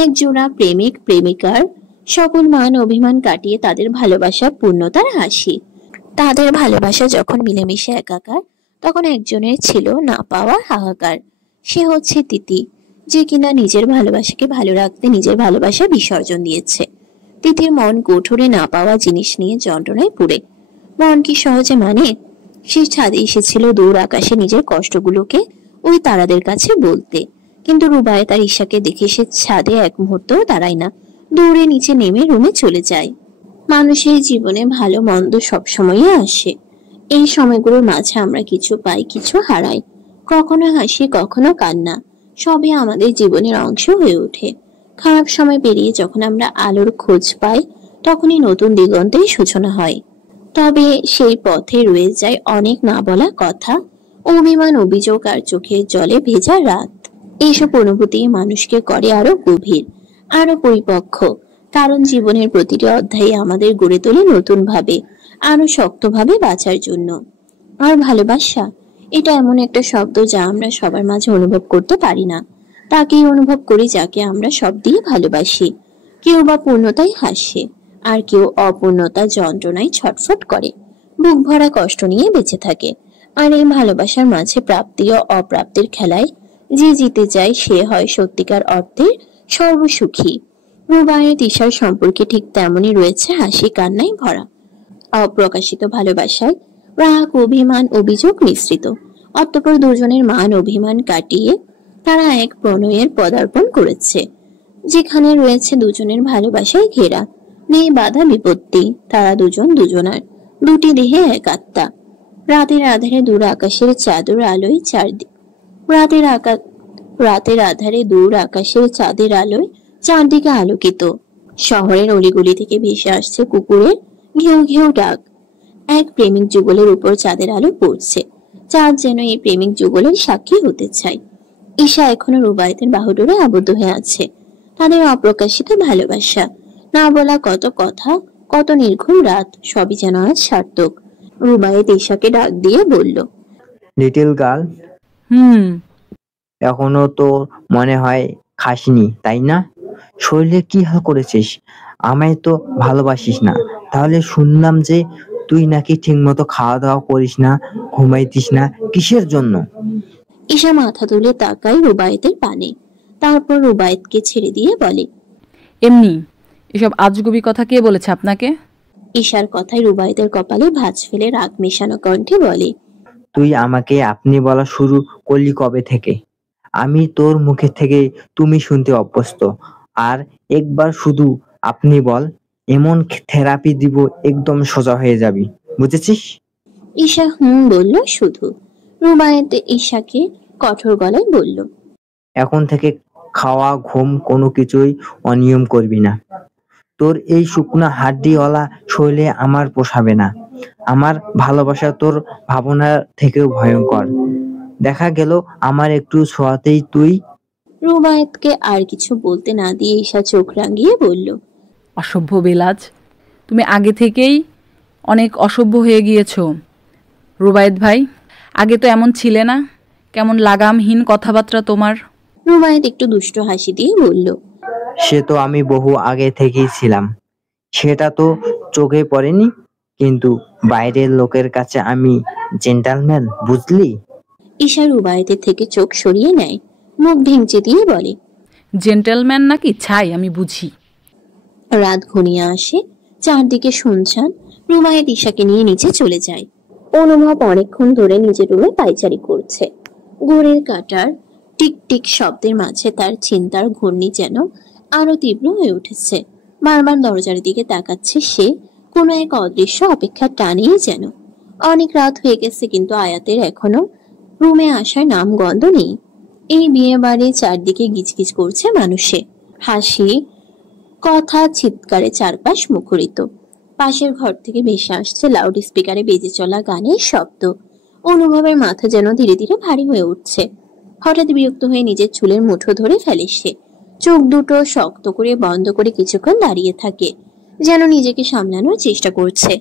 এক জোড়া প্রেমিক প্রেমিকার সকল মান অভিমান কাটিয়ে তাদের ভালোবাসা পূর্ণতার হাসি। তাদের ভালোবাসা যখন মিলেমিশে একাকার, তখন একজনের ছিল না পাওয়ার হাহাকার। সে হচ্ছে তিতি, যে কিনা নিজের ভালোবাসাকে ভালো রাখতে নিজের ভালোবাসা বিসর্জন দিয়েছে। তিতির মন কোঠরে না পাওয়া জিনিস নিয়ে যন্ত্রণায় পুড়ে। মন কি সহজে মানে? সে ছাদে এসেছিল দূর আকাশে নিজের কষ্টগুলোকে ওই তারাদের কাছে বলতে, কিন্তু রুবায়েত আর ঈশাকে দেখে সে ছাদে এক মুহূর্তও দাঁড়ায় না, দৌড়ে নিচে নেমে রুমে চলে যায়। মানুষের জীবনে ভালো মন্দ সবসময়ই আসে। এই সময়গুলোর মাঝে আমরা কিছু পাই, কিছু হারাই, কখনো হাসি, কখনো কান্না, সবই আমাদের জীবনের অংশ হয়ে ওঠে। খারাপ সময় পেরিয়ে যখন আমরা আলোর খোঁজ পাই, তখনই নতুন দিগন্তের সূচনা হয়। তবে সেই পথে রয়ে যায় অনেক না বলা কথা, অভিমান, অভিযোগ আর চোখের জলে ভেজা রাত। এইসব অনুভূতি মানুষকে করে আরো গভীর, আরো পরিপক্ক, কারণ জীবনের প্রতিটি অধ্যায়ে আমাদের গড়ে তোলে নতুন ভাবে, আরো শক্তভাবে বাঁচার জন্য। আর ভালোবাসা, এটা এমন একটা শব্দ যা আমরা সবার মাঝে অনুভব করতে পারি না। তাকেই অনুভব করি যাকে আমরা সব দিয়ে ভালোবাসি। কেউ বা পূর্ণতায় হাসে, আর কেউ অপূর্ণতা যন্ত্রণায় ছটফট করে, বুক ভরা কষ্ট নিয়ে বেঁচে থাকে। আর এই ভালোবাসার মাঝে প্রাপ্তি ও অপ্রাপ্তির খেলায় যে জিতে যায় সে হয় সত্যিকার অর্থের সর্বসুখী। রুবায়েত ঈশার সম্পর্কে ঠিক তেমনই রয়েছে হাসি কান্নায় ভরা। অপ্রকাশিত ভালোবাসায় রাগ, অভিমান, অভিযোগ মিশ্রিত। অতঃপর দুজনের মান অভিমান কাটিয়ে তারা এক প্রণয়ের পদার্পণ করেছে, যেখানে রয়েছে দুজনের ভালোবাসায় ঘেরা, নেই বাধা বিপত্তি। তারা দুজন দুজনার, দুটি দেহে এক আত্মা। রাতের আধারে দূর আকাশের চাঁদের আলোয় রাতের আধারে দূর আকাশের চাঁদের আলোয় চারদিকে আলোকিত। শহরের অলিগলি থেকে ভেসে আসছে কুকুরের ঘেউ ঘেউ ডাক। এক প্রেমিক যুগলের উপর চাঁদের আলো পড়ছে। চাঁদ যেন এই প্রেমিক যুগলের সাক্ষী হতে চায়। ঈশা এখনো রুবায়েতের বাহুডোরে আবদ্ধ হয়ে আছে। তাদের অপ্রকাশিত ভালোবাসা, না বলা কত কথা, কত নির্ঘুম রাত, সবই যেন আজ সার্থক। রুবায়েত ঈশাকে ডাক দিয়ে বলল, লিটল গার্ল, এখনো তো মনে হয় খাসনি, তাই না? শরীরে কি হাল করেছিস? আমায় তো ভালোবাসিস না। তাহলে শুনলাম যে তুই নাকি ঠিকমতো খাওয়া দাওয়া করিস না, ঘুমাইতিস না, কিসের জন্য? ঈশা মাথা তুলে তাকায় রুবায়েতের পানে, তারপর রুবায়েতকে ছেড়ে দিয়ে বলে, এমনি। এসব আজগুবি কথা কে বলেছে আপনাকে? ঈশার কথায় রুবায়েতের কপালে ভাঁজ ফেলে রাগ মেশানো কণ্ঠে বলে, তুই আমাকে আপনি বলা শুরু করলি কবে থেকে? আমি তোর মুখে থেকে তুমি শুনতে অভ্যস্ত। আর একবার শুধু আপনি বল, এমন থেরাপি দিব একদম সোজা হয়ে যাবি, বুঝেছিস? ঈশা বলল শুধু। রুবায়েত ঈশাকে কঠোর গলায় বলল, এখন থেকে খাওয়া, ঘুম কোনো কিছুই অনিয়ম করবি না। তোর এই শুকনা হাড্ডিওয়ালা শরীরে আমার পোষাবে না। আমার ভালোবাসা তোর ভাবনা থেকেও ভয়ঙ্কর। দেখা গেল আমার একটু ছোঁয়াতেই তুই। রুবায়েতকে আর কিছু বলতে না দিয়ে ঈশা চোখ রাঙিয়ে বলল, অসভ্য বেলাজ, তুমি আগে থেকেই অনেক অসভ্য হয়ে গিয়েছো। রুবায়েত ভাই, আগে তো এমন ছিলে না। কেমন লাগামহীন কথাবার্তা তোমার। রুবায়েত একটু দুষ্ট হাসি দিয়ে বলল, সে তো আমি বহু আগে থেকেই ছিলাম, সেটা তো চোখে পড়েনি, কিন্তু বাইরের লোকের কাছে আমি জেন্টালম্যান, বুঝলি? ঈশা রুবায়েতের থেকে চোখ সরিয়ে নেয়, মুখ ভেঙচি দিয়ে বলে, জেন্টলম্যান নাকি ছাই আমি বুঝি। রাত ঘনিয়ে আসে, চারদিকে শুনছান। রুবায়েত ঈশাকে নিয়ে নিচে চলে যায়। অনুভব অনেকক্ষণ ধরে নিজের রুমে পায়চারি করছে। ঘড়ির কাঁটার টিকটিক শব্দের মাঝে তার চিন্তার ঘূর্ণি যেন আরো তীব্র হয়ে উঠেছে। বারবার দরজার দিকে তাকাচ্ছে সে, কোনো এক অদৃশ্য অপেক্ষার টানেই যেন। অনেক রাত হয়ে গেছে, কিন্তু আয়াতের এখনো রুমে আসার নাম গন্ধ নেই। এই বিয়ে বাড়ি চারদিকে গিজগিজ করছে মানুষে, হাসি, কথা, চিৎকারে চারপাশ মুখরিত। পাশের ঘর থেকে ভেসে আসছে লাউড স্পিকারে বেজে চলা গানের শব্দ। অনুভবের মাথা যেন ধীরে ধীরে ভারী হয়ে উঠছে। হঠাৎ বিরক্ত হয়ে নিজের চুলের মুঠো ধরে ফেলে সে। চোখ দুটো শক্ত করে বন্ধ করে কিছুক্ষণ দাঁড়িয়ে থাকে, যেন নিজেকে সামলানোর চেষ্টা করছে।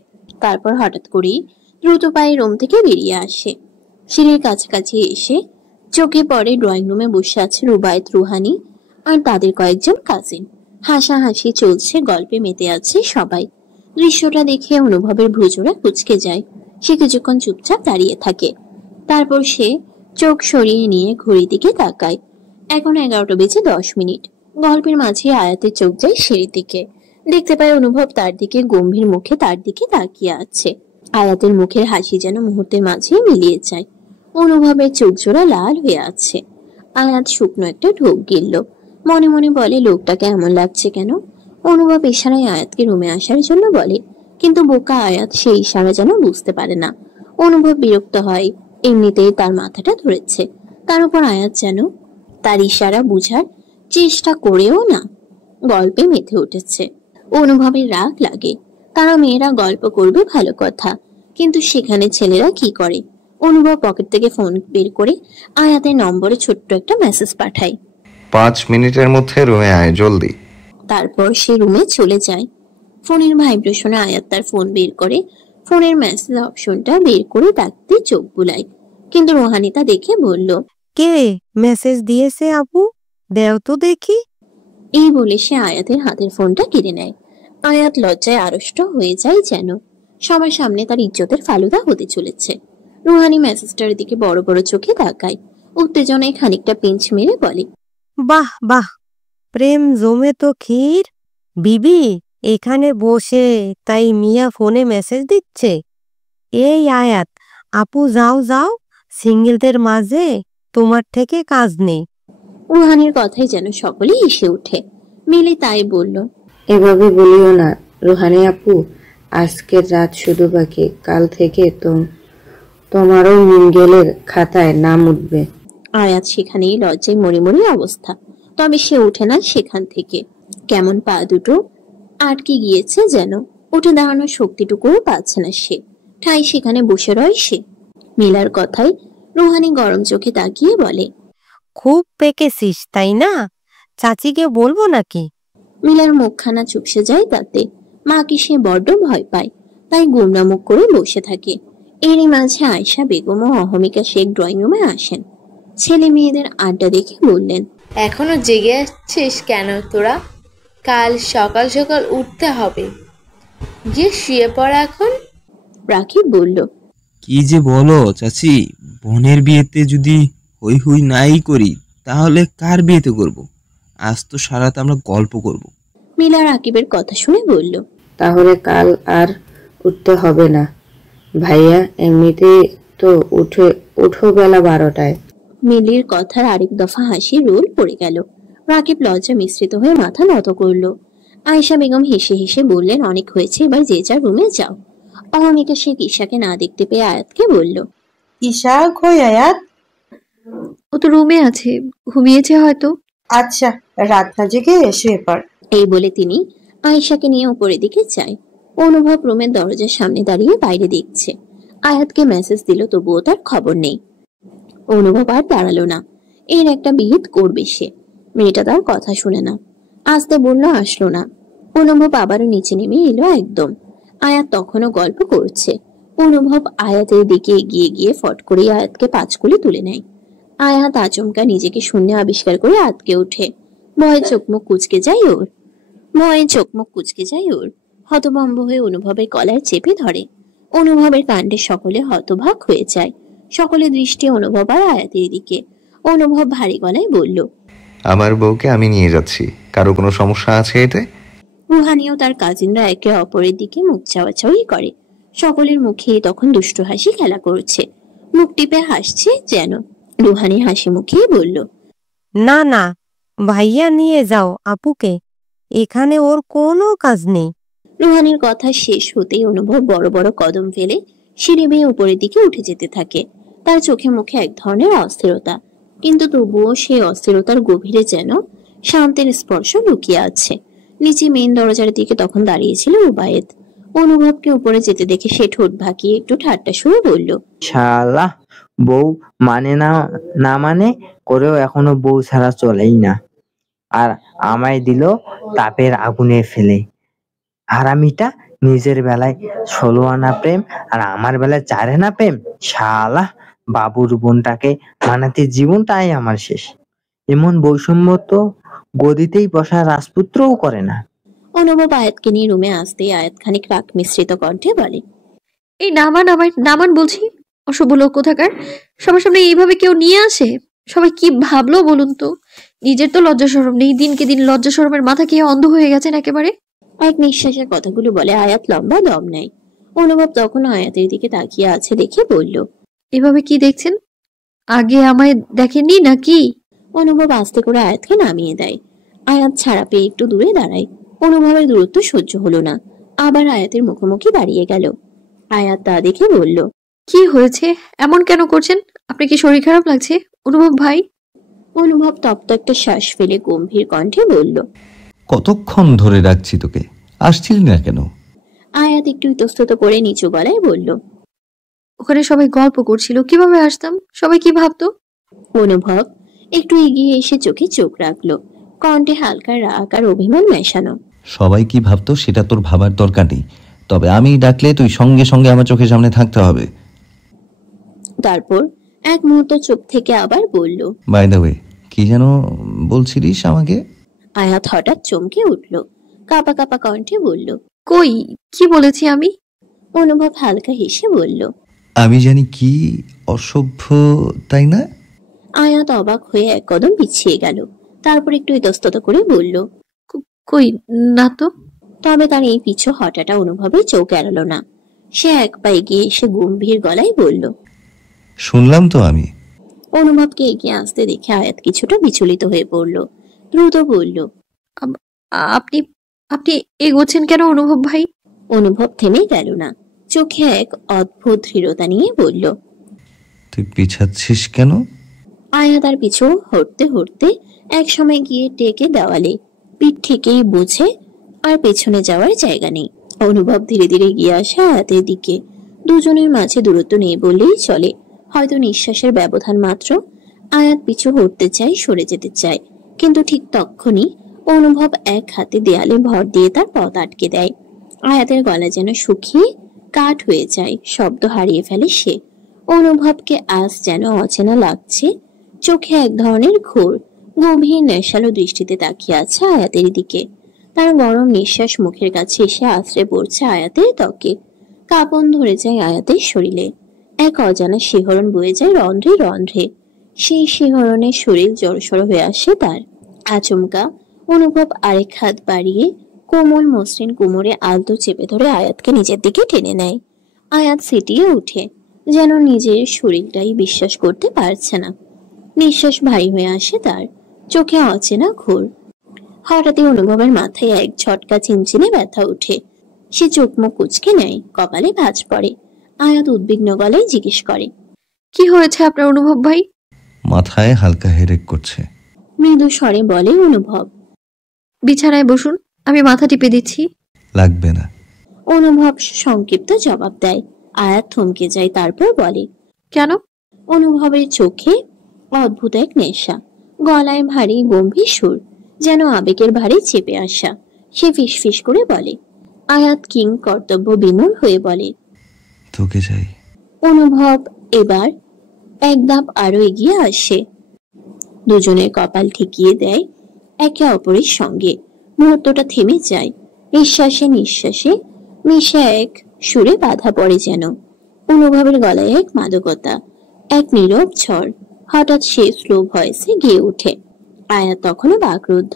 তারপর হঠাৎ করেই দ্রুত পায়ে রুম থেকে বেরিয়ে আসে। সিঁড়ির কাছাকাছি এসে চোখে পড়ে ড্রয়িং রুমে বসে আছে রুবায়েত, রুহানি আর তাদের কয়েকজন কাজিন। হাসাহাসি চলছে, গল্পে মেতে আছে সবাই। দৃশ্যটা দেখে অনুভবের ভ্রুজোড়া কুঁচকে যায়। সে কিছুক্ষণ চুপচাপ দাঁড়িয়ে থাকে, তারপর সে চোখ সরিয়ে নিয়ে ঘড়ির দিকে তাকায়। এখন 11:10। গল্পের মাঝে আয়াতের চোখ যায় সিঁড়ির দিকে। দেখতে পায় অনুভব তার দিকে গম্ভীর মুখে তার দিকে তাকিয়ে আছে। আয়াতের মুখের হাসি যেন মুহূর্তের মাঝে মিলিয়ে যায়। অনুভবের চোখ জোড়া লাল হয়ে আছে। আয়াত শুকনো একটা ঢোক গিলল, মনে মনে বলে লোকটাকে এমন লাগছে কেন। অনুভব ইশারায় আয়াতকে রুমে আসার জন্য বলে, কিন্তু বোকা আয়াত সেই ইশারা যেন বুঝতে পারে না। অনুভব বিরক্ত হয়, এমনিতেই তার মাথাটা ধরেছে, তার উপর আয়াত যেন তার ইশারা বুঝার চেষ্টা করেও না। গল্পে মেতে উঠেছে। অনুভবের রাগ লাগে। তারা মেয়েরা গল্প করবে ভালো কথা, কিন্তু সেখানে ছেলেরা কি করে। অনুভব পকেট থেকে ফোন বের করে আয়াতের নম্বরে ছোট্ট একটা মেসেজ পাঠায়। 5 মিনিটের মধ্যে রুমে আয়, জলদি। তারপর সে রুমে চলে যায়। ফোনের ভাইব্রেশনে আয়াত তার ফোন বের করে ফোনের মেসেজ অপশনটা বের করে ডাকতে চোখ বুলায়, কিন্তু রোহানি তা দেখে বলল, কে মেসেজ দিয়েছে আপু, দেও তো দেখি। এই বলে সে আয়াতের হাতের ফোনটা কেড়ে নেয়। আয়াত লজ্জায় আড়ষ্ট হয়ে যায়, যেন সবার সামনে তার ইজ্জতের ফালুদা হতে চলেছে। রুহানি মেসেজটার দিকে বড় বড় চোখে তাকায়, উত্তেজনায় খানিকটা পিঞ্চ মেরে বলে, বাহ বাহ, প্রেম জমে তো ক্ষীর। বিবি এখানে বসে তাই মিয়া ফোনে মেসেজ দিচ্ছে। এই আয়াত, আপু যাও যাও, সিঙ্গেলদের মাঝে তোমার থেকে কাজ নেই। রুহানির কথাই যেন সকলে হেসে ওঠে। মিলি তাই বলল, এভাবে বলিও না রুহানি আপু, আজকের রাত শুধু বাকি, কাল থেকে তোমারও মিঙ্গেলের খাতায় নাম উঠবে। আয়াত সেখানেই লজ্জায় মরে মরে অবস্থা। তবে সে ওঠে না সেখান থেকে। কেমন পা দুটো আটকে গিয়েছে যেন, উঠে দাঁড়ানোর শক্তিটুকুও পাচ্ছে না সে। ঠাই সেখানে বসে রয় সে। মিলার কথায় রুহানি গরম চোখে তাকিয়ে বলে, খুব পেকেছিস তাই না, চাচিকে বলবো নাকি? মিলার মুখখানা চুপসে যায় তাতে। মাকে সে বড্ড ভয় পায়, তাই গোমরা মুখ করে বসে থাকে। এরই মাঝে আয়শা বেগম ও অহমিকা শেখ ড্রয়িং রুমে আসেন। ছেলে মেয়েদের আড্ডা দেখে বললেন, এখনো জেগে আছিস কেন তোরা? কাল সকাল সকাল উঠতে হবে, গিয়ে শুয়ে পড় এখন। রাকিব বলল, কি যে বলো চাচি, বোনের বিয়েতে যদি হই হই নাই করি তাহলে কার বিয়েতে করব? আজ তো সারা রাত আমরা গল্প করব। মিলা রাকিবের কথা শুনে বলল, তাহলে কাল আর উঠতে হবে না ভাইয়া, এমনিতে তো উঠো বেলা 12টায়। মিলির কথার আরেক দফা হাসি রোল পড়ে গেল। রাকিব লজ্জা মিশ্রিত হয়ে মাথা নত করল। আয়েশা বেগম হেসে হেসে বললেন, অনেক হয়েছে, এবার যে যার রুমে যাও। অহমিকা শেখ ঈশাকে না দেখতে পেয়ে আয়াতকে বলল, ঈশা কই আয়াত? ও তো রুমে আছে, ঘুমিয়েছে হয়তো। আচ্ছা, রাত না জেগে শুয়ে পড়। এই বলে তিনি আয়েশাকে নিয়ে উপরের দিকে যায়। অনুভব রুমের দরজার সামনে দাঁড়িয়ে বাইরে দেখছে। আয়াতকে মেসেজ দিল, তবুও তার খবর নেই। অনুভব আর দাঁড়ালো না। এর একটা বিহিত করবে সে। মেয়েটা তার কথা শুনে না, আসতে বললো, আসলো না। অনুভব আবারও নিচে নেমে এলো একদম। আয়াত তখনও গল্প করছে। অনুভব আয়াতের দিকে এগিয়ে গিয়ে ফট করে আয়াতকে পাঁচকুলে তুলে নেয়। আয়াত আচমকা নিজেকে শূন্য আবিষ্কার করে আটকে ওঠে। ভয়ে চোখ মুখ কুচকে যায় ওর। হতভম্ব হয়ে অনুভবের কলার চেপে ধরে। অনুভবের কাণ্ডে সকলে হতবাক হয়ে যায়। সকলে দৃষ্টি অনুভব আর আয়াতের দিকে। অনুভব ভারী গলায় বলল, আমার বউকে আমি নিয়ে যাচ্ছি, কারো কোনো সমস্যা আছে এতে? রুহানি ও তার কাজিনরা একে অপরের দিকে মুখ চাওয়াচাওয়ি করে। সকলের মুখে তখন দুষ্টু হাসি খেলা করছে, মুখ টিপে হাসছে যেন। রুহানি হাসি মুখেই বলল, না না, ভাইয়া নিয়ে যাও আপুকে, এখানে ওর কোনো কাজ নেই। রুহানির কথা শেষ হতেই অনুভব বড় বড় কদম ফেলে সিঁড়ি বেয়ে উপরের দিকে উঠে যেতে থাকে। তার চোখে মুখে এক ধরনের অস্থিরতা, কিন্তু তবুও সেই অস্থিরতার গভীরে যেন শান্তির স্পর্শ লুকিয়ে আছে। নিচে মেইন দরজার দিকে তখন দাঁড়িয়েছিল উবায়েদ। অনুভবকে উপরে যেতে দেখে সে ঠোঁট ভাকিয়ে একটু ঠাট্টা সুরে বলল, শালা, বউ মানে না না মানে করেও এখনো বউ ছাড়া চলেই না, আর আমায় দিল তাপের আগুনে ফেলে। হারামিটা নিজের বেলায় 16 আনা প্রেম আর আমার বেলায় 4 আনা প্রেম। শালা, বাবুর বোনটাকে মানাতে জীবনটাই আমার শেষ। এমন বৈষম্য তো গদিতেই বসা রাজপুত্রও করে না। অনুভব আয়াতকে নিয়ে রুমে আসতেই আয়াত খানিক রাগ মিশ্রিত কণ্ঠে বলে, এই নামান, আমায় নামান বলছি। অসভ্য লোক কোথাকার, সবার সামনে এইভাবে কেউ নিয়ে আসে? সবাই কি ভাবলো বলুন তো? নিজের তো লজ্জা শরম নেই, দিনকে দিন লজ্জা শরমের মাথা খেয়ে অন্ধ হয়ে গেছেন একেবারে। এক নিঃশ্বাসের কথাগুলো বলে আয়াত লম্বা দম নেয়। অনুভব তখন আয়াতের দিকে তাকিয়ে আছে দেখে বলল, এভাবে কি দেখছেন? আগে আমায় দেখেননি নাকি? অনুভব আস্তে করে আয়াতকে নামিয়ে দেয়। আয়াত ছাড়া পেয়ে একটু দূরে দাঁড়ায়। অনুভবের দূরত্ব সহ্য হলো না, আবার আয়াতের মুখোমুখি দাঁড়িয়ে গেল। আয়াত তা দেখে বলল, কি হয়েছে? এমন কেন করছেন? আপনি কি শরীর খারাপ লাগছে অনুভব ভাই? অনুভব তপ্ত একটা শ্বাস ফেলে গম্ভীর কণ্ঠে বলল, কতক্ষণ ধরে রাখছি তোকে, আসছিলি না কেন? আয়াত একটু ইতস্তত করে নিচু গলায় বলল, ওখানে সবাই গল্প করছিল, কিভাবে আসতাম? সবাই কি ভাবতো? অনুভব একটু এগিয়ে এসে চোখে চোখ রাখলো, কণ্ঠে হালকা রাগ আর অভিমান মেশানো। সবাই কি ভাবতো সেটা তোর ভাবার দরকার নেই, তবে আমি ডাকলে তুই সঙ্গে সঙ্গে আমার চোখের সামনে থাকতে হবে। তারপর এক মুহূর্ত চুপ থেকে আবার বলল, বাই দ্য ওয়ে, কি যেন বলছিলিস আমাকে? আয়াত হঠাৎ চমকে উঠল, কাঁপা কাঁপা কণ্ঠে বলল, কই, কি বলেছি আমি? অনুভব হালকা হেসে বলল, আমি জানি কি অসভ্য, তাই না? আয়াত অবাক হয়ে এক কদম পিছিয়ে গেল, তারপর একটু ইতস্তত করে বলল, কই না তো। তবে তার এই পিছু হঠাটা অনুভবের চোখ এড়ালো না। সে এক পা এগিয়ে এসে গম্ভীর গলায় বলল, শুনলাম তো আমি। অনুভবকে এগিয়ে আসতে দেখে আয়াত কিছুটা বিচলিত হয়ে পড়ল, দ্রুত বলল, আপনি আপনি এগোচ্ছেন কেন অনুভব ভাই? অনুভব থেমে গেল না, চোখে এক অদ্ভুত দৃঢ়তা নিয়ে বলল, তুই পিছাচ্ছিস কেন? আয়াত আর পিছু হটতে হটতে এক সময় গিয়ে টেকে দেওয়ালে, পিঠ থেকেই বুঝে আর পেছনে যাওয়ার জায়গা নেই। অনুভব ধীরে ধীরে গিয়ে আসে আয়াতের দিকে। দুজনের মাঝে দূরত্ব নেই বললেই চলে, হয়তো নিঃশ্বাসের ব্যবধান মাত্র। আয়াত পিছু হটতে চায়, সরে যেতে চায়, কিন্তু ঠিক তখনই অনুভব এক হাতে দেয়ালে ভর দিয়ে তার পথ আটকে দেয়। আয়াতের গলা যেন শুকিয়ে কাঠ হয়ে যায়, শব্দ হারিয়ে ফেলে সে। অনুভবকে আজ যেন অচেনা লাগছে, চোখে এক ধরনের ঘোর গভীর নেশালো দৃষ্টিতে তাকিয়ে আছে আয়াতের দিকে। তার গরম নিঃশ্বাস মুখের কাছে এসে আশ্রে পড়ছে আয়াতের ত্বকে, কাঁপন ধরে যায় আয়াতের শরীরে, এক অজানা শিহরণ বয়ে যায় রন্ধ্রে রন্ধ্রে। সেই শিহরণে শরীর জড়সড় হয়ে আসে তার। আচমকা অনুভব আরেক হাত বাড়িয়ে কোমল মসৃণ কোমরে আলতো চেপে ধরে আয়াতকে নিজের দিকে টেনে নেয়। আয়াত সিটিয়ে উঠে, যেন নিজের শরীরটাই বিশ্বাস করতে পারছে না। নিঃশ্বাস ভারী হয়ে আসে তার, চোখে অচেনা ঘোর। হঠাৎই অনুভবের মাথায় এক ঝটকা চিনচিনে ব্যথা উঠে। সে চোখ মুখ কুঁচকে নেয়, কপালে ভাঁজ পড়ে। আয়াত উদ্বিগ্ন গলায় জিজ্ঞেস করে, কি হয়েছে আপনার অনুভব ভাই? মাথায় হালকা হেডেক করছে, মৃদু স্বরে বলে অনুভব। বিছানায় বসুন, আমি মাথা টিপে দিচ্ছি। লাগবে না। অনুভব সংক্ষিপ্ত জবাব দেয়। আয়াত থমকে যায়, তারপর বলে, কেন? অনুভবের চোখে অদ্ভুত এক নেশা, গলায় ভারী গম্ভীর সুর, যেন আবেগের ভারে চেপে আসা। সে ফিসফিস করে বলে। আয়াত কিং কর্তব্য বিমূঢ় হয়ে বলে, তোকে চাই। অনুভব এবার এক ধাপ আরো এগিয়ে আসে, দুজনের কপাল ঠেকিয়ে দেয় একে অপরের সঙ্গে। মুহূর্তটা থেমে যায়, নিঃশ্বাসে নিঃশ্বাসে মিশে এক সুরে বাধা পড়ে যেন। অনুভবের গলায় এক মাদকতা, এক নীরব ঝড়। হঠাৎ সে স্লো ভয়েসে গেয়ে ওঠে। আয়াত তখনও বাকরুদ্ধ।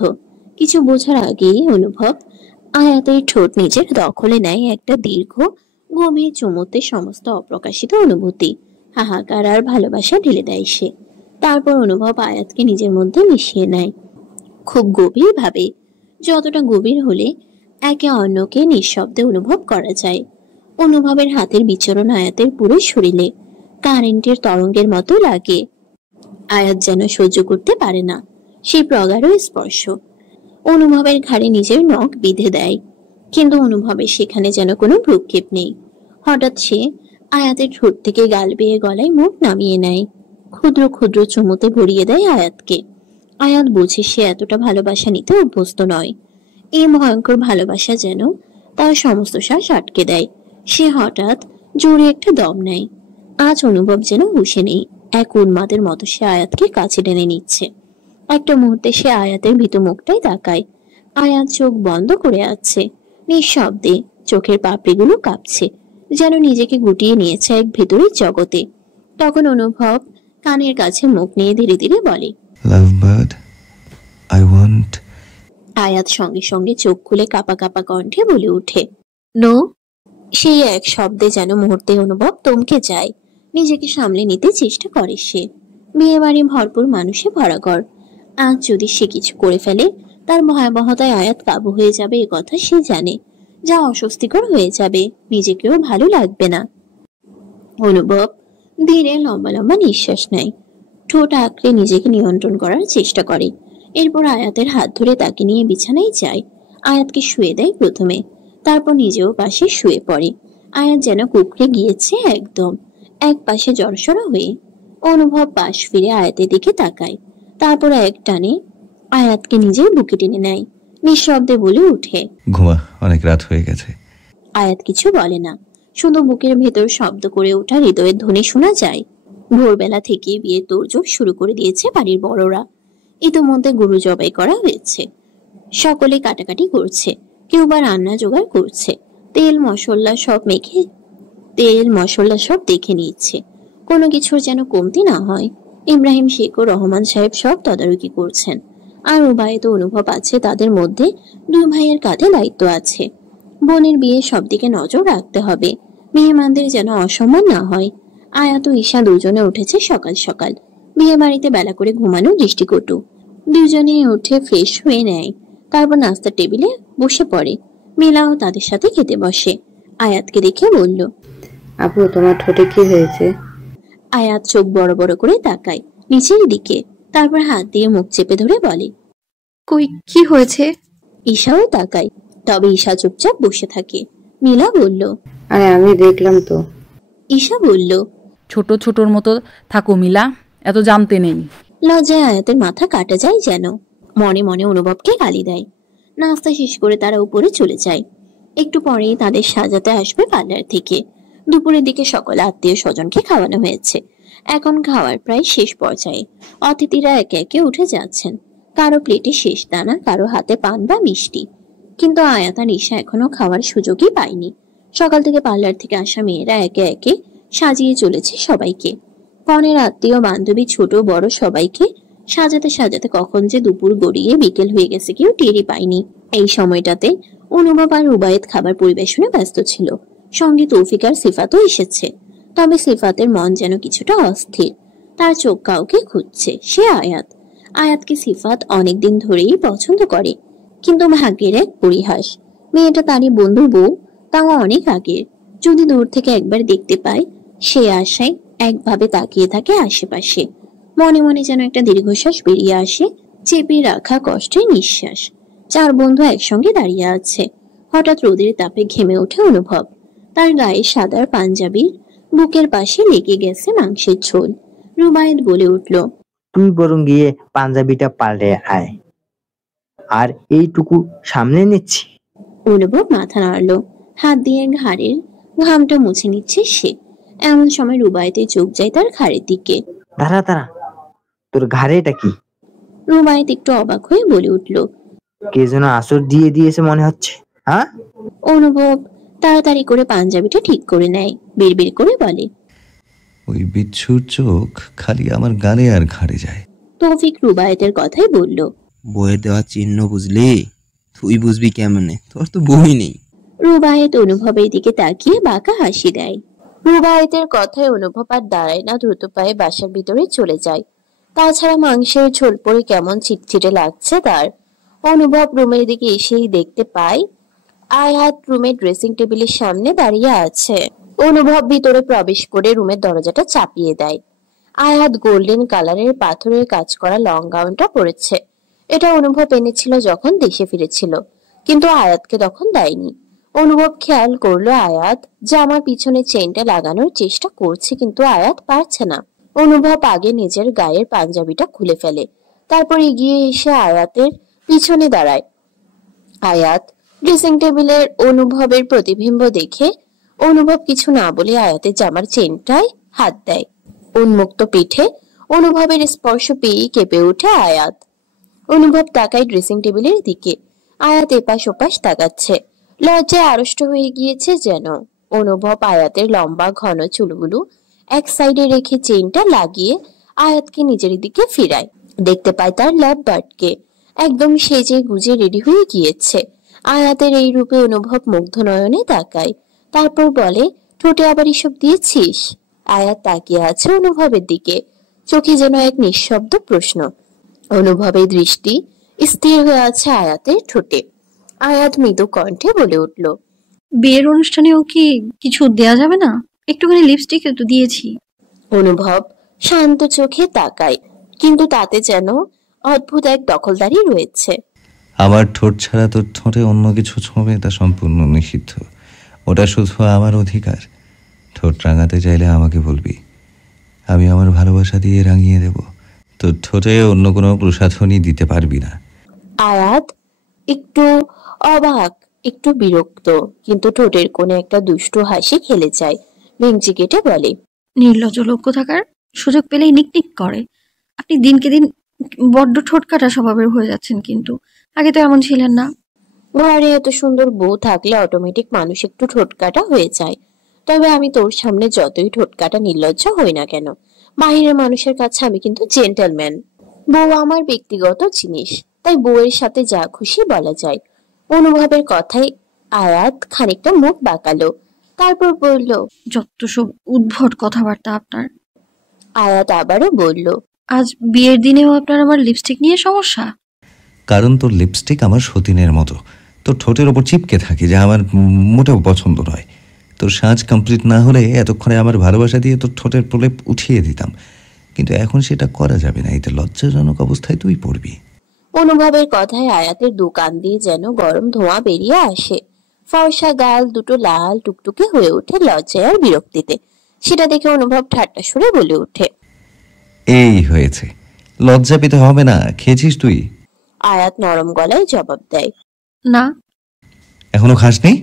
কিছু বোঝার আগেই অনুভব আয়াতের ঠোঁট নিজের দখলে নেয়, একটা দীর্ঘ গভীর চুমুতে সমস্ত অপ্রকাশিত অনুভূতি, হাহাকার আর ভালোবাসা ঢেলে দেয় সে। তারপর অনুভব আয়াতকে নিজের মধ্যে মিশিয়ে নেয়, খুব গভীর ভাবে, যতটা গভীর হলে একে অন্যকে নিঃশব্দে অনুভব করা যায়। অনুভবের হাতের বিচরণ আয়াতের পুরো শরীরে কারেন্টের তরঙ্গের মতো লাগে। আয়াত যেন সহ্য করতে পারে না সেই প্রগাঢ় স্পর্শ। অনুভবের ঘাড়ে নিজের নখ বিঁধে দেয়, কিন্তু অনুভবের সেখানে যেন কোনো ভ্রুক্ষেপ নেই। হঠাৎ সে আয়াতের ঠোঁট থেকে গাল বেয়ে গলায় মুখ নামিয়ে নেয়, ক্ষুদ্র ক্ষুদ্র চুমুতে ভরিয়ে দেয় আয়াতকে। আয়াত বুঝে সে এতটা ভালোবাসা নিতে অভ্যস্ত নয়। এই ভয়ঙ্কর ভালোবাসা যেন তার সমস্ত শ্বাস আটকে দেয়। সে হঠাৎ জোরে একটা দম নেয়। আজ অনুভব যেন হুঁশে নেই, এক উন্মাদের মতো সে আয়াতকে কাছে টেনে নিচ্ছে। একটা মুহূর্তে সে আয়াতের ভীতু মুখটাই তাকায়। আয়াত চোখ বন্ধ করে আছে, নিঃশব্দে। চোখের পাপড়িগুলো কাঁপছে, যেন নিজেকে গুটিয়ে নিয়েছে এক ভেতরের জগতে। তখন অনুভব কানের কাছে মুখ নিয়ে ধীরে ধীরে বলে, লাভ বার্ড, আই ওয়ান্ট। আয়াত সঙ্গে সঙ্গে চোখ খুলে কাঁপা কাঁপা কণ্ঠে বলে ওঠে, নো। সেই এক শব্দে যেন মুহূর্তে অনুভব থমকে যায়। নিজেকে সামলে নিতে চেষ্টা করে সে। বিয়ে বাড়ি ভরপুর মানুষে ভরা ঘর। আজ যদি সে কিছু করে ফেলে, তার ভয়াবহতায় আয়াত কাবু হয়ে যাবে, এ কথা সে জানে। যা অস্বস্তিকর হয়ে যাবে, নিজেকেও ভালো লাগবে না। অনুভব ধীরে লম্বা লম্বা নিঃশ্বাস নেয়, ঠোঁট আঁকড়ে নিজেকে নিয়ন্ত্রণ করার চেষ্টা করে। এরপর আয়াতের হাত ধরে তাকে নিয়ে বিছানায় যায়। আয়াতকে শুয়ে দেয় প্রথমে, তারপর নিজেও পাশে শুয়ে পড়ে। আয়াত যেন কুঁকড়ে গিয়েছে একদম, এক পাশে জড়সড় হয়ে। অনুভব পাশ ফিরে আয়াতের দিকে তাকায়, তারপর এক টানে আয়াতকে নিজের বুকে টেনে নেয়। নিঃশব্দে বলে উঠে, ঘুমা, অনেক রাত হয়ে গেছে। আয়াত কিছু বলে না, শুধু বুকের ভেতর শব্দ করে ওঠা হৃদয়ের ধ্বনি শোনা যায়। ভোরবেলা থেকে বিয়ের তোড়জোড় শুরু করে দিয়েছে বাড়ির বড়রা। ইতোমধ্যে গরু জবাই করা হয়েছে, সকলে কাটাকাটি করছে, কেউ বা রান্না জোগাড় করছে। তেল মশলা সব দেখে নিচ্ছে, কোনো কিছুর যেন কমতি না হয়। ইব্রাহিম শেখ ও রহমান সাহেব সব তদারকি করছেন। আর উবায়েত ও অনুভব আছে, তাদের মধ্যে দুই ভাইয়ের কাঁধে দায়িত্ব আছে। বোনের বিয়ে সব দিকে নজর রাখতে হবে, মেহমানদের যেন অসম্মান না হয়। আয়াত ও ঈশা দুজনে উঠেছে সকাল সকাল। বিয়ে বাড়িতে বেলা করে ঘুমানো দৃষ্টিকটু। দুজনে উঠে ফ্রেশ হয়ে নেয়, তারপর নাস্তার টেবিলে বসে পড়ে। মিলাও তাদের সাথে খেতে বসে। আয়াতকে দেখে বলল, আপু তোমার ঠোঁটে কি হয়েছে? আয়াত চোখ বড় বড় করে তাকায় নিচের দিকে, তারপর হাত দিয়ে মুখ চেপে ধরে বলে, কই কি হয়েছে? ঈশাও তাকায়, তবে ঈশা চুপচাপ বসে থাকে। মিলা বলল, আরে আমি দেখলাম তো। ঈশা বলল, ছোট ছোটর মতো থাকো মিলা, এত জানতে নেই। লজ্জায় আয়াতের মাথা কাটা যায় যেন। মনে মনে অনুভবকে গালি দেয়। নাস্তা শেষ করে তারা উপরে চলে যায়। একটু পরেই তাদের সাজাতে আসবে পার্লার থেকে। দুপুরের দিকে সকল আত্মীয় স্বজনকে খাওয়ানো হয়েছে। এখন খাওয়ার প্রায় শেষ পর্যায়ে। অতিথিরা একে একে উঠে যাচ্ছেন, কারো প্লেটে শেষ দানা, কারো হাতে পান বা মিষ্টি। কিন্তু আয়াত আর ঈশা এখনো খাওয়ার সুযোগই পায়নি। সকাল থেকে পার্লার থেকে আসা মেয়েরা একে একে সাজিয়ে চলেছে সবাইকে। কনের আত্মীয় বান্ধবী ছোট বড় সবাইকে সাজাতে সাজাতে কখন যে দুপুর গড়িয়ে বিকেল হয়ে গেছে কেউ টেরই পায়নি। এই সময়টাতে অনুভব আর রুবায়েত খাবার পরিবেশনে ব্যস্ত ছিল। সঙ্গে তৌফিক আর সিফাতও এসেছে। তবে সিফাতের মন যেন কিছুটা অস্থির, তার চোখ কাউকে খুঁজছে। সে আয়াত। আয়াতকে সিফাত অনেকদিন ধরেই পছন্দ করে, কিন্তু ভাগ্যের এক পরিহাস, মেয়েটা তারই বন্ধু বউ, তাও অনেক আগের। যদি দূর থেকে একবার দেখতে পায়, সে আশায় একভাবে তাকিয়ে থাকে আশেপাশে। মনে মনে যেন একটা দীর্ঘশ্বাস বেরিয়ে আসে, চেপে রাখা কষ্টের নিঃশ্বাস। চার বন্ধু একসঙ্গে দাঁড়িয়ে আছে। হঠাৎ রোদের তাপে ঘেমে ওঠে অনুভব। তার গায়ে সাদার পাঞ্জাবির বুকের পাশে লেগে গেছে মাংসের ঝোল। রুবায়েত বলে উঠল, তুই বরং গিয়ে পাঞ্জাবিটা পাল্টে আয়, আর এইটুকু সামনে নিচ্ছি। অনুভব মাথা নাড়ল, হাত দিয়ে ঘাড়ের ঘামটা মুছে নিচ্ছে সে। এমন সময় রুবায়েতের চোখ যায় তার ঘাড়ের দিকে। দাঁড়া দাঁড়া, তোর ঘাড়ে এটা কি? রুবায়েত একটু অবাক হয়ে বলে উঠল, কে যেন আসর দিয়ে দিয়েছে মনে হচ্ছে। হ্যাঁ? অনুভব তাড়াতাড়ি করে পাঞ্জাবিটা ঠিক করে নেয়, বিড়বিড় করে বলে, ওই বিচ্ছুর চোখ খালি আমার গালে আর ঘাড়ে যায়। তৌফিক রুবায়েতের কথাই বলল, বইয়ে দেওয়া চিহ্ন বুঝলি, তুই বুঝবি কেমনে, তোর তো বই নেই। রুবায়েত অনুভবের দিকে তাকিয়ে বাঁকা হাসি দেয়। রুবায়েতের কথায় অনুভব আর দাঁড়ায় না, দ্রুত পায়ে বাসার ভিতরে চলে যায়। তাছাড়া মাংসের ঝোল পরে কেমন চিটচিটে লাগছে তার। অনুভব রুমের দিকে এসেই দেখতে পায় আয়াত রুমের ড্রেসিং টেবিলের সামনে দাঁড়িয়ে আছে। অনুভব ভিতরে প্রবেশ করে রুমের দরজাটা চাপিয়ে দেয়। আয়াত গোল্ডেন কালারের পাথরের কাজ করা লং গাউনটা পরেছে। এটা অনুভব এনেছিল যখন দেশে ফিরেছিল, কিন্তু আয়াতকে তখন দেয়নি। অনুভব খেয়াল করলো আয়াত জামার পিছনে চেইনটা লাগানোর চেষ্টা করছে, কিন্তু আয়াত পারছে না। অনুভব আগে নিজের গায়ের পাঞ্জাবিটা খুলে ফেলে, তারপর এগিয়ে এসে আয়াতের পিছনে দাঁড়ায়। আয়াত ড্রেসিং টেবিলের অনুভবের প্রতিবিম্ব দেখে অনুভব কিছু না বলে আয়াতের জামার চেনটায় হাত দেয়। উন্মুক্ত পিঠে অনুভবের স্পর্শ পেয়ে কেঁপে ওঠে আয়াত। অনুভব তাকায় ড্রেসিং টেবিলের দিকে। আয়াত এপাশ ওপাশ তাকাচ্ছে, লজ্জায় আড়ষ্ট হয়ে গিয়েছে যেন। অনুভব আয়াতের লম্বা ঘন চুলগুলো এক সাইডে রেখে চেইনটা লাগিয়ে আয়াতকে নিজের দিকে ফিরায়। দেখতে পায় তার লাভ বার্ডকে একদম সেজে গুজে রেডি হয়ে গিয়েছে। আয়াতের এই রূপে অনুভব মুগ্ধ নয়নে তাকায়, তারপর বলে, ঠোঁটে আবার এসব দিয়েছিস? আয়াত তাকিয়ে আছে অনুভবের দিকে, চোখে যেন এক নিঃশব্দ প্রশ্ন। অনুভবের দৃষ্টি স্থির হয়ে আছে আয়াতের ঠোঁটে। আয়াত মৃদু কণ্ঠে বলে উঠল, বিয়ের অনুষ্ঠানেও কি কিছু দেয়া যাবে না? একটুখানি লিপস্টিক তো দিয়েছি। অনুভব শান্ত চোখে তাকায়, কিন্তু তাতে যেন অদ্ভুত এক দখলদারি রয়েছে। আমার ঠোঁট ছাড়া তোর ঠোঁটে অন্য কিছু ছোঁবে তা সম্পূর্ণ নিষিদ্ধ। ওটা শুধু আমার অধিকার। ঠোঁট রাঙাতে চাইলে আমাকে বলবি, আমি আমার ভালোবাসা দিয়ে রাঙিয়ে দেব। তোর ঠোঁটে অন্য কোনো প্রসাধনী দিতে পারবি না। আয়াত একটু অবাক, একটু বিরক্ত, কিন্তু ঠোঁটের কোণে একটা দুষ্টু হাসি খেলে যায়। ভেঙচি কেটে বলে, নির্লজ্জ লোক কোথাকার, সুযোগ পেলেই নিকনিক করে। আপনি দিনকে দিন বড্ড ঠোঁট কাটা স্বভাবের হয়ে যাচ্ছেন, কিন্তু আগে তো এমন ছিলেন না। ঘরে এত সুন্দর বউ থাকলে অটোমেটিক মানুষ একটু ঠোঁট কাটা হয়ে যায়। তবে আমি তোর সামনে যতই ঠোঁট কাটা নির্লজ্জ হই না কেন, বাহিরের মানুষের কাছে আমি কিন্তু জেন্টলম্যান। বউ আমার ব্যক্তিগত জিনিস, তাই বউয়ের সাথে যা খুশি বলা যায়। অনুভবের কথায় আয়াত খানিকটা মুখ বাঁকালো, তারপর বলল, যত সব উদ্ভট কথাবার্তা আপনার। আয়াত আবারও বলল, আজ বিয়ের দিনেও আপনার আমার লিপস্টিক নিয়ে সমস্যা? কারণ তোর লিপস্টিক আমার সতীনের মতো, তোর ঠোঁটের ওপর চিপকে থাকে, যা আমার মোটেও পছন্দ নয়। তোর সাজ কমপ্লিট না হলে এতক্ষণে আমার ভালোবাসা দিয়ে তোর ঠোঁটের প্রলেপ উঠিয়ে দিতাম, কিন্তু এখন সেটা করা যাবে না। এতে লজ্জাজনক অবস্থায় তুই পড়বি। অনুভবের কথায় আয়াতের দু কান দিয়ে যেন গরম ধোঁয়া বেরিয়ে আসে। ফর্সা গাল দুটো লাল টুকটুকে হয়ে ওঠে লজ্জায় আর বিরক্তিতে। সেটা দেখে অনুভব ঠাট্টা সুরে বলে ওঠে, এই হয়েছে, লজ্জা পেতে হবে না। খেয়েছিস তুই? আয়াত নরম গলায় জবাব দেয়, না। এখনো খাসনি?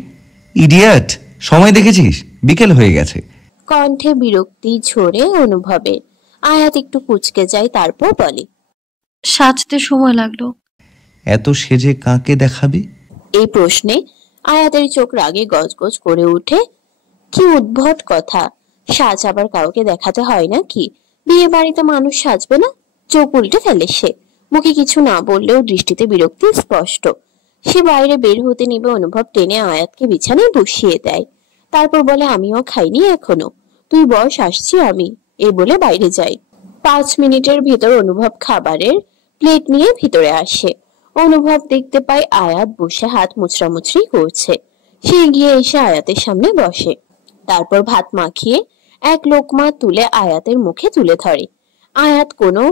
ইডিয়েট, সময় দেখেছিস? বিকেল হয়ে গেছে। কণ্ঠে বিরক্তি ঝরে অনুভবের। আয়াত একটু কুঁচকে যায়, তারপর বলে, সাজতে সময় লাগলো। এত সেজে কাকে দেখাবি? এই প্রশ্নে আয়াতের চোখ রাগে গজগজ করে উঠে। কি উদ্ভট কথা! সাজ আবার কাউকে দেখাতে হয় নাকি? বিয়ে বাড়িতে মানুষ সাজবে না? চোখ উল্টে ফেলে সে। মুখে কিছু না বললেও দৃষ্টিতে বিরক্তি স্পষ্ট। সে বাইরে বের হতে নিবে, অনুভব টেনে আয়াতকে বিছানায় বসিয়ে দেয়। তারপর বলে, আমিও খাইনি এখনো, তুই বস, আসছি আমি। এই বলে বাইরে যায়। 5 মিনিটের ভিতর অনুভব খাবারের প্লেট নিয়ে ভিতরে আসে। অনুভব দেখতে পায় আয়াত বসে হাত মুচড়ামুচড়ি করছে। সে গিয়ে এসে আয়াতের সামনে বসে, তারপর ভাত মাখিয়ে এক লোকমা তুলে আয়াতের মুখে তুলে ধরে। আয়াত কোনো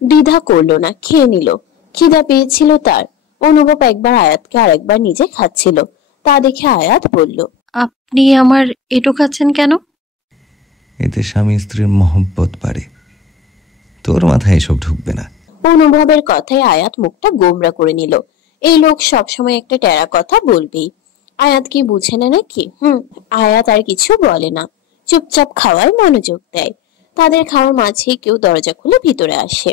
দ্বিধা করলো না, খেয়ে নিল। খিদা পেয়েছিল তার। অনুভব একবার আয়াতকে আরেকবার নিজে খাচ্ছিল, তা দেখে আয়াত বলল, আপনি আমার এটো খাচ্ছেন কেন? এতে স্বামী স্ত্রীর মহব্বত বাড়ে। তোর মাথায় এসব ঢুকবে না। অনুভবের কথায় আয়াত মুখটা গোমরা করে নিল। এই লোক সবসময় একটা টেরা কথা বলবেই। আয়াত কি বুঝে না নাকি? আয়াত আর কিছু বলে না, চুপচাপ খাওয়ায় মনোযোগ দেয়। তাদের খাওয়ার মাঝে কেউ দরজা খুলে ভিতরে আসে।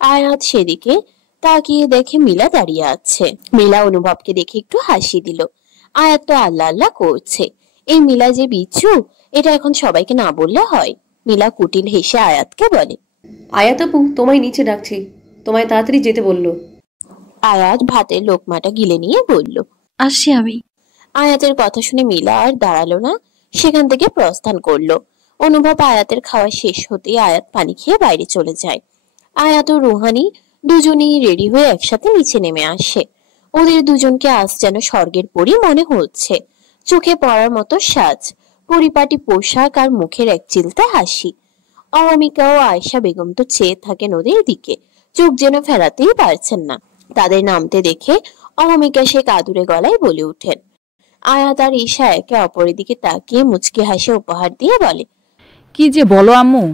আয়াত সেদিকে তাকিয়ে দেখে মিলা দাঁড়িয়ে আছে। মিলা অনুভবকে দেখে একটু হাসি দিল। আয়াত তো আল্লাহ আল্লাহ করছে, এই মিলা যে বিচ্ছু, এটা এখন সবাইকে না বললে হয়। মিলা কুটিল হেসে আয়াতকে বলে, আয়াত আপু তোমায় নিচে ডাকছি, তোমায় তাড়াতাড়ি যেতে বললো। আয়াত ভাতের লোকমাটা গিলে নিয়ে বলল, আসছি আমি। আয়াতের কথা শুনে মিলা আর দাঁড়ালো না, সেখান থেকে প্রস্থান করলো। অনুভব আয়াতের খাওয়া শেষ হতেই আয়াত পানি খেয়ে বাইরে চলে যায়। আয়াত ও রুহানি দুজনেই রেডি হয়ে একসাথে নিচে নেমে আসে। ওদের দুজনকে আজ যেন স্বর্গের পরী মনে হচ্ছে। চোখে পড়ার মতো সাজ, পরিপাটি পোশাক আর মুখের এক চিলতে হাসি। অনামিকা ও আয়েশা বেগম তো চেয়ে থাকেন ওদের দিকে, চোখ যেন ফেরাতেই পারছেন না। তাদের নামতে দেখে অনামিকা সে কাদুরে গলায় বলে উঠেন। আয়াত আর ঈশা একে অপরের দিকে তাকিয়ে মুচকি হাসে উপহার দিয়ে বলে, কি যে বলো আম্মু,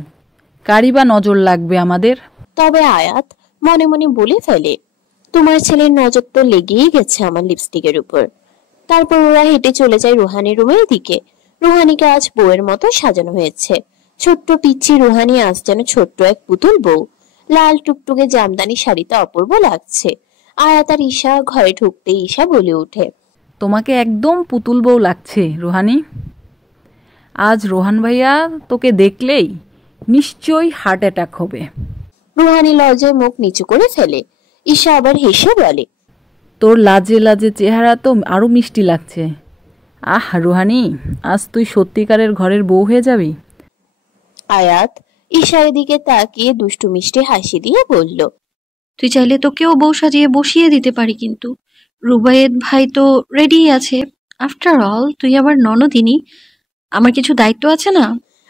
কারি বা নজর লাগবে আমাদের? তবে আয়াত মনে মনে বলে ফেলে, তোমার ছেলের নজর তো লেগেই গেছে আমার লিপস্টিকের উপর। তারপর ওরা হেঁটে চলে যায় রুহানির রুমের দিকে। রুহানিকে আজ বউয়ের মতো সাজানো হয়েছে। ছোট্ট পিচ্ছি রুহানি আজ যেন ছোট্ট এক পুতুল বউ। লাল টুকটুকে জামদানি শাড়িতে অপূর্ব লাগছে। আয়াত আর ঈশা ঘরে ঢুকতেই ঈশা বলে ওঠে, তোমাকে একদম পুতুল বউ লাগছে রুহানি। আজ রোহান ভাইয়া তোকে দেখলেই নিশ্চয়ই হার্ট অ্যাটাক হবে। রুহানি লজ্জায় মুখ নিচু করে ফেলে। ঈশা আবার হেসে বলে, তোর লাজে লাজে চেহারা তো আরো মিষ্টি লাগছে। আহ রুহানি, আজ তুই সত্যিকারের ঘরের বউ হয়ে যাবি। আয়াত ঈশার দিকে তাকিয়ে দুষ্টু মিষ্টি হাসি দিয়ে বলল, তুই চাইলে তোকেও বউ সাজিয়ে বসিয়ে দিতে পারি, কিন্তু রুবায়েত ভাই তো রেডি আছে। আফটার অল তুই আমার ননদিনী, আমার কিছু দায়িত্ব আছে না?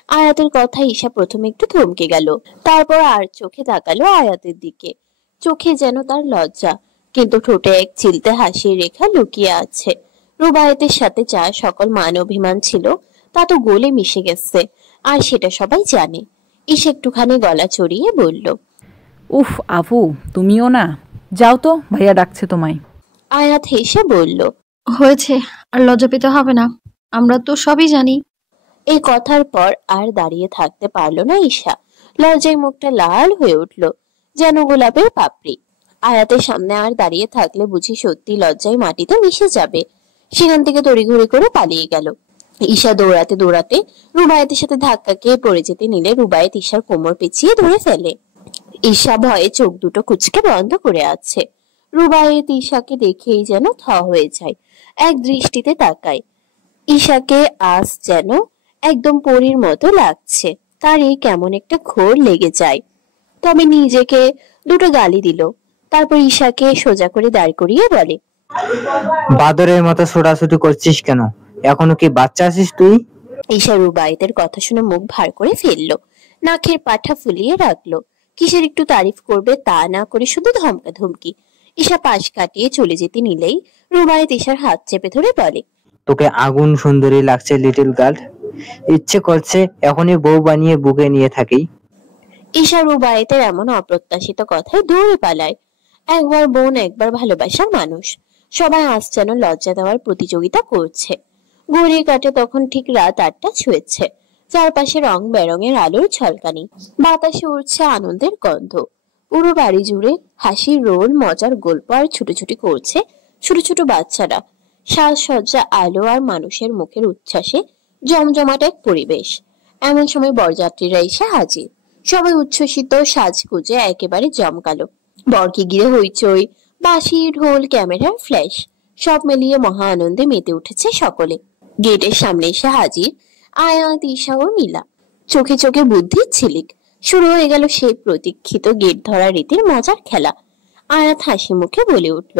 আয়াতের কথা ঈশা প্রথমে একটু থমকে গেল, তারপর আর চোখে তাকালো আয়াতের দিকে। চোখে যেন তার লজ্জা, কিন্তু ঠোঁটে এক চিলতে হাসির রেখা লুকিয়ে আছে। রুবায়েতের সাথে যা সকল মান অভিমান ছিল তা তো গলে মিশে গেছে, আর সেটা সবাই জানে। ঈশা একটুখানি গলা চড়িয়ে বলল, উফ আপু, তুমিও না, যাও তো, ভাইয়া ডাকছে তোমায়। আয়াত হেসে বলল, হয়েছে, আর লজ্জা পেতে হবে না, আমরা তো সবই জানি। এই কথার পর আর দাঁড়িয়ে থাকতে পারল না ঈশা। লজ্জায় মুখটা লাল হয়ে উঠল, যেন গোলাপের পাপড়ি। আয়াতের সামনে আর দাঁড়িয়ে থাকলে বুঝি সত্যি লজ্জায় মাটিতে মিশে যাবে। সেখান থেকে তড়িঘড়ি করে পালিয়ে গেল। ঈশা দৌড়াতে দৌড়াতে রুবায়েতের সাথে ধাক্কা খেয়ে পড়ে যেতে নিলে রুবায়েত ঈশার কোমর পেঁচিয়ে ধরে ফেলে। ঈশা ভয়ে চোখ দুটো কুচকে বন্ধ করে আছে। রুবায়েত ঈশাকে দেখেই যেন থ হয়ে যায়, এক দৃষ্টিতে তাকায়। ঈশাকে আজ যেন একদম পরীর মতো লাগছে। তার এই কেমন একটা ঘোর লেগে যায়। তবে নিজেকে দুটো গালি দিল, তারপর ঈশাকে সোজা করে দাঁড় করিয়ে বলে, বাদরের মতো ছোটাছুটি করছিস কেন? এখনো কি বাচ্চা আছিস তুই? ঈশা রুবায়েতের কথা শুনে মুখ ভার করে ফেললো, নাকের পাঠা ফুলিয়ে রাখলো। কিসের একটু তারিফ করবে তা না করে শুধু ধমকা ধমকি। ঈশা পাশ কাটিয়ে চলে যেতে নিলেই রুবায়েত ঈশার হাত চেপে ধরে বলে, তোকে আগুন সুন্দরী লাগছে লিটল গার্ল, ইচ্ছে করছে এখনই বউ বানিয়ে বুকে নিয়ে থাকি। ঈশা রুবায়েতের এমন অপ্রত্যাশিত কথায় দৌড়ে পালায়। একবার বোন, একবার ভালোবাসার মানুষ, সবাই আজ যেন লজ্জা দেওয়ার প্রতিযোগিতা করছে। ঘড়ির কাটে তখন ঠিক রাত 8টা ছুঁয়েছে। চারপাশে রং বেরঙের আলোর ঝলকানি, বাতাসে উঠছে আনন্দের গন্ধ। পুরো বাড়ি জুড়ে হাসির রোল, মজার গল্প আর ছুটোছুটি করছে ছোট ছোট বাচ্চারা। সাজসজ্জা, আলো আর মানুষের মুখের উচ্ছ্বাসে জমজমাট এক পরিবেশ। এমন সময় বরযাত্রীরা এসে হাজির। সবাই উচ্ছ্বসিত সাজগুজে একেবারে জমকালো। বরকে ঘিরে হইচই, বাঁশি, ঢোল, ক্যামেরার ফ্ল্যাশ, সব মিলিয়ে মহা আনন্দে মেতে উঠেছে সকলে। গেটের সামনে এসে হাজির আয়াত, ঈশা ও নীলা। চোখে চোখে বুদ্ধির ঝিলিক। শুরু হয়ে গেল সেই প্রতীক্ষিত গেট ধরা রীতির মজার খেলা। আয়াত হাসি মুখে বলে উঠল,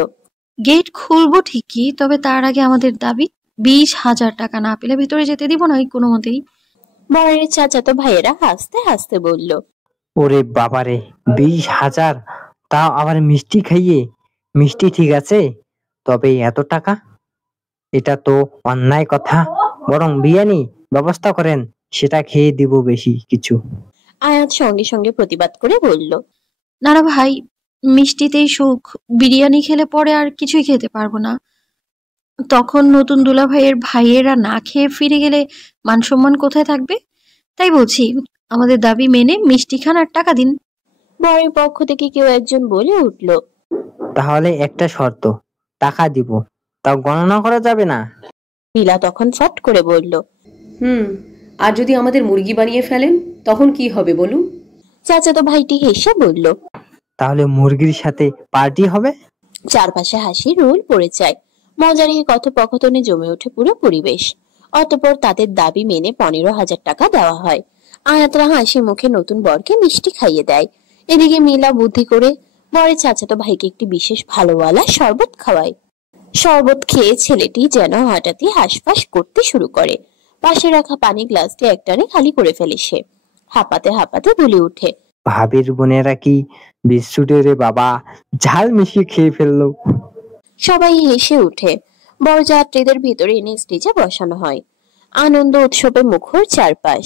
গেট খুলবো ঠিকই, তবে তার আগে আমাদের দাবি 20,000 টাকা না পেলে ভেতরে যেতে দিব না কোনো মতেই। বরের চাচাতো ভাইয়েরা হাসতে হাসতে বলল, ওরে বাবারে, 20,000, তাও আবার মিষ্টি খাইয়ে। মিষ্টি ঠিক আছে, তবে এত টাকা? এটা তো অন্যায় কথা। বরং বিরিয়ানি ব্যবস্থা করেন, সেটা খেয়ে দিব বেশি কিছু। আয়াত সঙ্গে সঙ্গে প্রতিবাদ করে বলল, না না ভাই, মিষ্টিতেই সুখ, বিরিয়ানি খেলে পরে আর কিছুই খেতে পারবো না। তখন নতুন দুলা ভাইয়েরা না খেয়ে ফিরে গেলে মান সম্মান কোথায় থাকবে? তাই বলছি, আমাদের দাবি মেনে মিষ্টি খান আর টাকা দিন। বরের পক্ষ থেকে কেউ একজন বলে উঠল, তাহলে একটা শর্ত, টাকা দিব, তাও গণনা করা যাবে না। নীলা তখন ফট করে বলল, আর যদি আমাদের মুরগি বানিয়ে ফেলেন তখন কি হবে বলুন? চাচাতো ভাইটি হেসে বলল, তাহলে মুরগির সাথে পার্টি হবে। চারপাশে হাসি রোল পড়ে যায়। মজার এই কথোপকথনে জমে ওঠে পুরো পরিবেশ। অতঃপর তাদের দাবি মেনে 15,000 টাকা দেওয়া হয়। আয়াতরা হাসি মুখে নতুন বরকে মিষ্টি খাইয়ে দেয়। এদিকে মিলা বুদ্ধি করে বরের চাচাতো ভাইকে একটি বিশেষ ভালোওয়ালা শরবত খাওয়ায়। শরবত খেয়ে ছেলেটি যেন হঠাৎই হাঁসফাঁস করতে শুরু করে। পাশে রাখা পানি গ্লাসটি একটানে খালি করে ফেলে সে। হাঁপাতে হাঁপাতে বলে উঠে, ভাবির বোনেরা কি বিস্কুটে রে বাবা, ঝাল মিশিয়ে খেয়ে ফেললো। সবাই হেসে উঠে। বরযাত্রীদের ভিতরে এনে স্টেজে বসানো হয়। আনন্দ উৎসবে মুখর চারপাশ,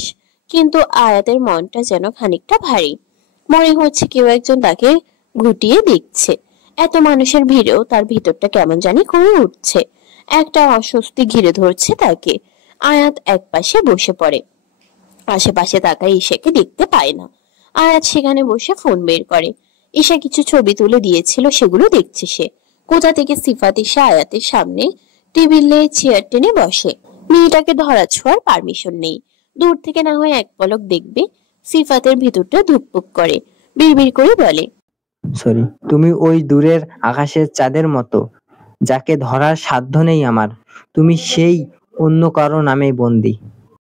কিন্তু আয়াতের মনটা যেন খানিকটা ভারী। মনে হচ্ছে কেউ একজন তাকে ঘুটিয়ে দেখছে। এত মানুষের ভিড়েও তার ভিতরটা কেমন জানি করে উঠছে। একটা অস্বস্তি ঘিরে ধরছে তাকে। আয়াত এক পাশে বসে পড়ে। আশেপাশে তাকায় ঈশাকে দেখতে পায় না। আয়াত সেখানে বসে ফোন বের করে। ঈশা কিছু ছবি তুলে দিয়েছিল, সেগুলো দেখছে সে। কোথা থেকে সিফাত এসে আয়াতের সামনে টেবিলে চেয়ার টেনে বসে। মেয়েটাকে ধরা ছোঁয়ার পারমিশন নেই। দূর থেকে না হয় এক পলক দেখবে। সিফাতের ভিতরটা ধুকপুক করে, বিড়বিড় করে বলে, সরি, তুমি ওই দূরের আকাশের চাঁদের মতো, যাকে ধরার সাধ্য নেই আমার। তুমি সেই অন্য কারো নামে বন্দী।